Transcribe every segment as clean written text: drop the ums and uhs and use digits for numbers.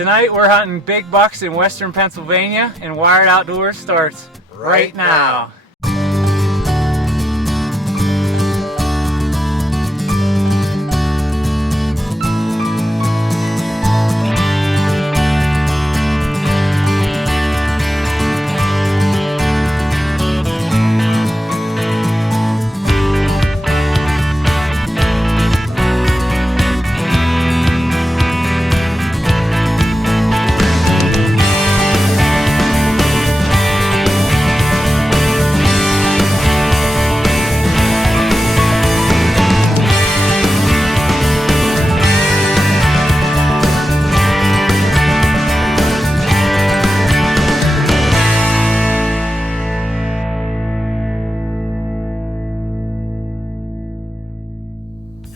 Tonight we're hunting big bucks in western Pennsylvania, and Wired Outdoors starts right now.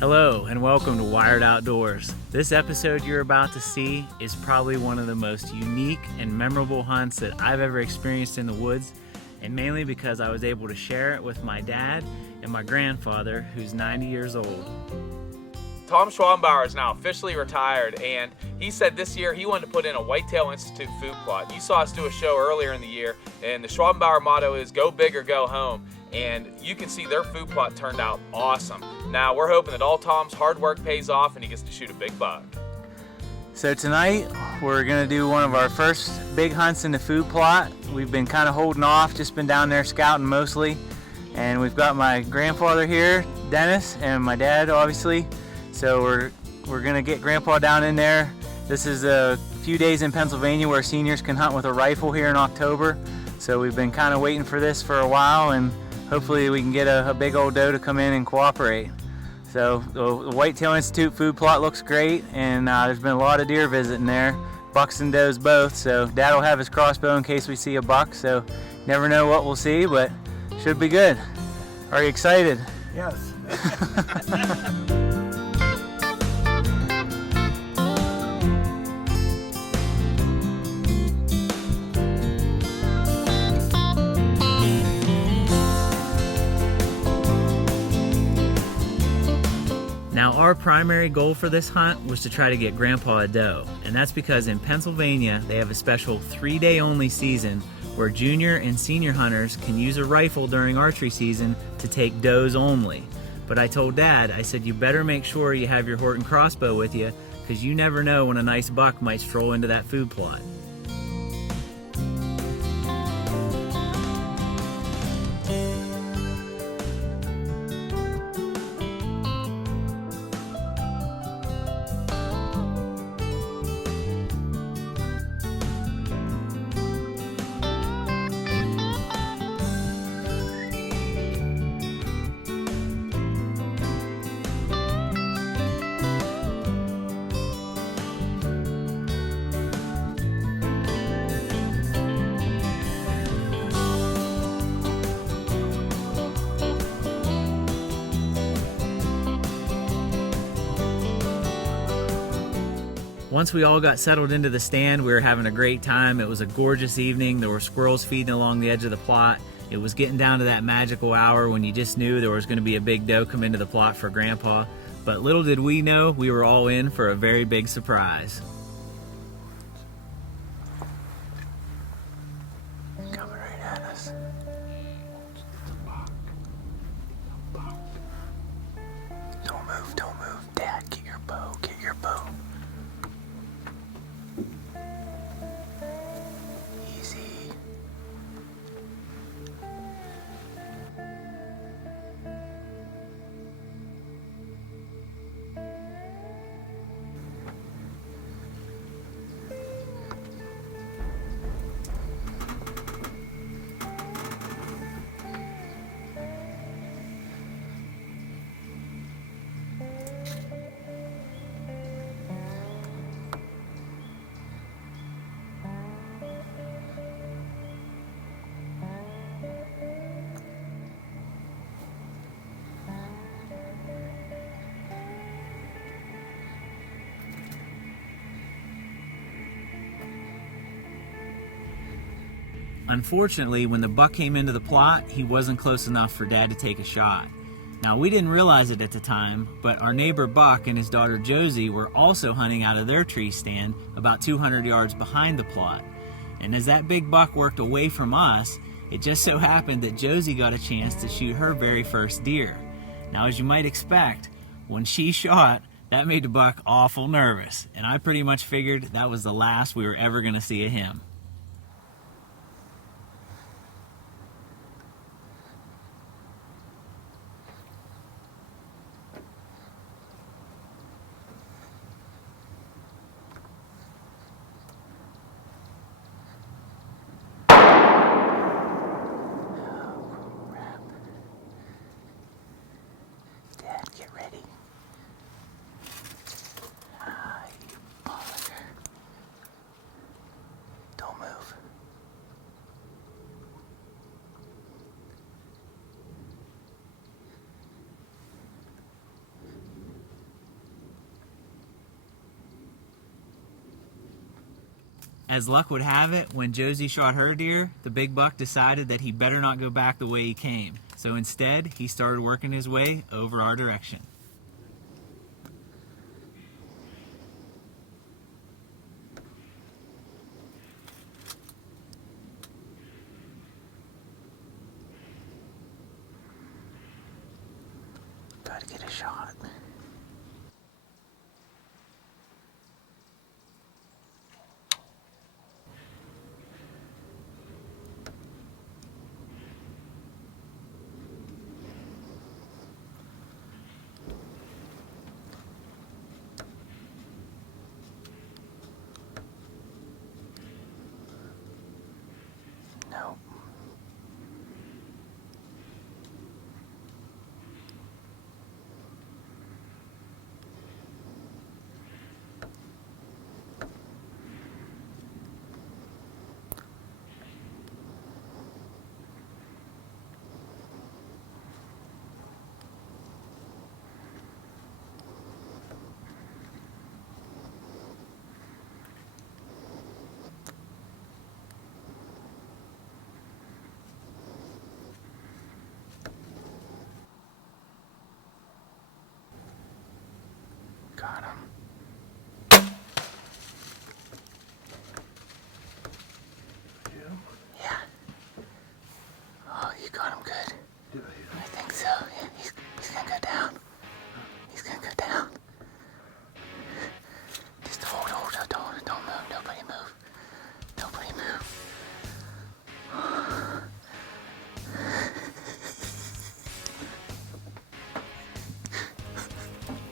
Hello and welcome to Wired Outdoors. This episode you're about to see is probably one of the most unique and memorable hunts that I've ever experienced in the woods, and mainly because I was able to share it with my dad and my grandfather, who's 90 years old. Tom Schwabenbauer is now officially retired, and he said this year he wanted to put in a Whitetail Institute food plot. You saw us do a show earlier in the year, and the Schwabenbauer motto is go big or go home. And you can see their food plot turned out awesome. Now we're hoping that all Tom's hard work pays off and he gets to shoot a big buck. So tonight we're gonna do one of our first big hunts in the food plot. We've been kind of holding off, just been down there scouting mostly. And we've got my grandfather here, Dennis, and my dad obviously. So we're gonna get Grandpa down in there. This is a few days in Pennsylvania where seniors can hunt with a rifle here in October. So we've been kind of waiting for this for a while, and hopefully we can get a big old doe to come in and cooperate. So the Whitetail Institute food plot looks great, and there's been a lot of deer visiting there, bucks and does both. So Dad will have his crossbow in case we see a buck, so never know what we'll see, but should be good. Are you excited? Yes. Now our primary goal for this hunt was to try to get Grandpa a doe, and that's because in Pennsylvania they have a special 3-day only season where junior and senior hunters can use a rifle during archery season to take does only. But I told Dad, I said you better make sure you have your Horton crossbow with you, because you never know when a nice buck might stroll into that food plot. Once we all got settled into the stand, we were having a great time. It was a gorgeous evening. There were squirrels feeding along the edge of the plot. It was getting down to that magical hour when you just knew there was going to be a big doe come into the plot for Grandpa. But little did we know, we were all in for a very big surprise. Coming right at us. Don't move, don't move. Dad, get your bow, get your bow. Unfortunately, when the buck came into the plot, he wasn't close enough for Dad to take a shot. Now, we didn't realize it at the time, but our neighbor Buck and his daughter Josie were also hunting out of their tree stand about 200 yards behind the plot. And as that big buck worked away from us, it just so happened that Josie got a chance to shoot her very first deer. Now, as you might expect, when she shot, that made the buck awful nervous, and I pretty much figured that was the last we were ever going to see of him. Dad, get ready. You bugger. Don't move. As luck would have it, when Josie shot her deer, the big buck decided that he better not go back the way he came. So instead, he started working his way over our direction. Gotta get a shot. Nope. Got him. Yeah. Oh, you got him good. I think so. Yeah, he's gonna go down. He's gonna go down. Just hold. Don't move. Nobody move. Nobody move.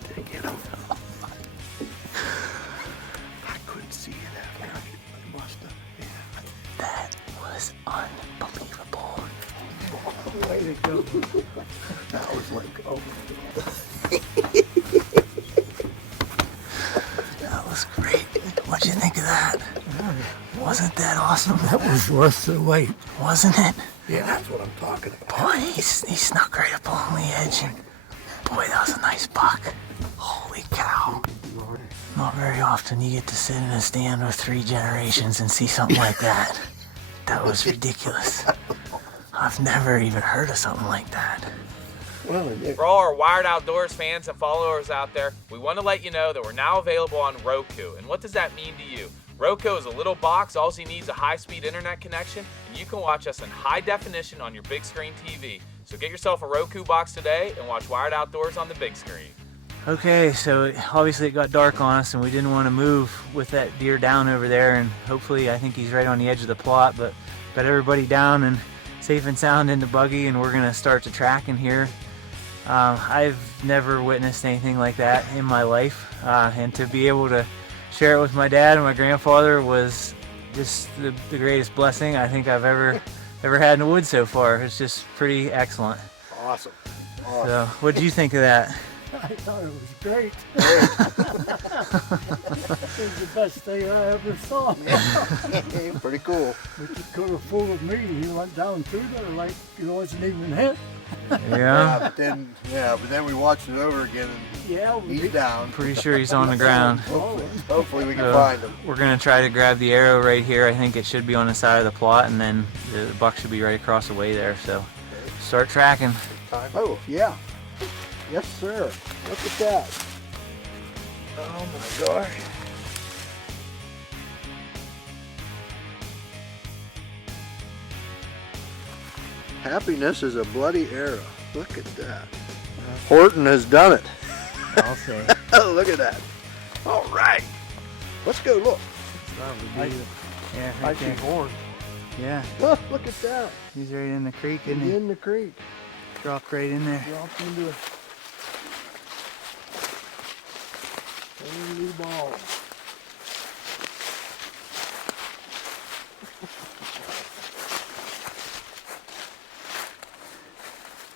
Did I get him? I couldn't see that. I must have. Yeah. That was unbelievable. Way to go. That was like, oh. That was great. What'd you think of that? Wasn't that awesome? That was worth the wait. Wasn't it? Yeah, that's what I'm talking about. Boy, he snuck right up along the edge. And boy, that was a nice buck. Holy cow. Not very often you get to sit in a stand with 3 generations and see something like that. That was ridiculous. I've never even heard of something like that. Well, For all our Wired Outdoors fans and followers out there, we want to let you know that we're now available on Roku. And what does that mean to you? Roku is a little box. All you need is a high-speed internet connection, and you can watch us in high definition on your big screen TV. So get yourself a Roku box today and watch Wired Outdoors on the big screen. Okay, so obviously it got dark on us and we didn't want to move with that deer down over there, and hopefully I think he's right on the edge of the plot, but got everybody down and safe and sound in the buggy, and we're gonna start the tracking here. I've never witnessed anything like that in my life, and to be able to share it with my dad and my grandfather was just the greatest blessing I think I've ever had in the woods so far. It's just pretty excellent. awesome. So what do you think of that? I thought it was great. It was the best thing I ever saw. Pretty cool. But you could have fooled me. He went down through there like he wasn't even hit. Yeah, But then we watched it over again and Yeah, he's down. pretty sure he's on the ground. Hopefully we can So, find him. we're gonna try to grab the arrow right here. I think it should be on the side of the plot, and then the buck should be right across the way there. So start tracking. Oh, yeah. Yes, sir. Look at that. Oh my gosh. Happiness is a bloody era. Look at that. Horton has done it. I'll say. Look at that. All right. Let's go look. Yeah, I right see there. horn. Yeah, Look at that. he's right in the creek, isn't He's he? in the creek. Dropped right in there. Dropped into the ball.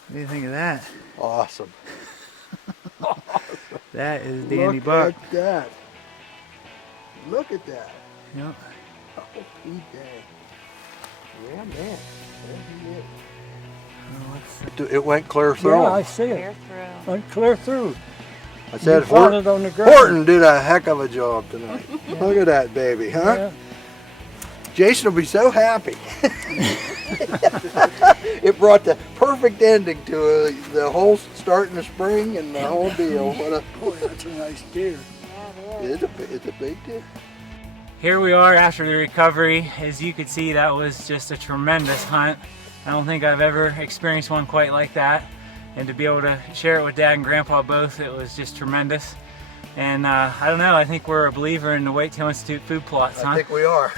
What do you think of that? Awesome. That is dandy Look buck. at that. Look at that. Yep. Oh, he dang. Yeah, man. There he is. It went clear through. Yeah, I see it. Went clear through. I said You found it on the ground. Horton did a heck of a job tonight. Look at that baby, huh? Yeah. Jason will be so happy. It brought the perfect ending to the whole start in the spring and the whole deal. What a Boy, that's a nice deer. it's a big deal. Here we are after the recovery. As you could see, that was just a tremendous hunt. I don't think I've ever experienced one quite like that. And to be able to share it with Dad and Grandpa both, it was just tremendous. And I don't know, I think we're a believer in the Whitetail Institute food plots, huh? I think we are.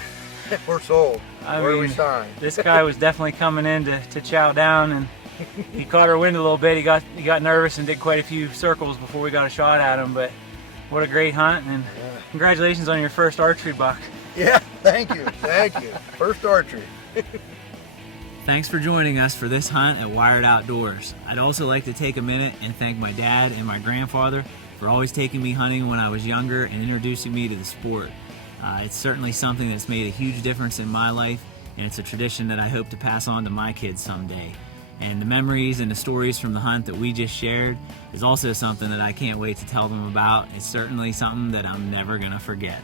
We're sold. I Where do we mean, sign? This guy was definitely coming in to chow down, and he caught our wind a little bit. He got nervous and did quite a few circles before we got a shot at him. But what a great hunt, and congratulations on your first archery buck. Yeah, thank you. Thank you. First archery. Thanks for joining us for this hunt at Wired Outdoors. I'd also like to take a minute and thank my dad and my grandfather for always taking me hunting when I was younger and introducing me to the sport. It's certainly something that's made a huge difference in my life, and it's a tradition that I hope to pass on to my kids someday. And the memories and the stories from the hunt that we just shared is also something that I can't wait to tell them about. It's certainly something that I'm never gonna forget.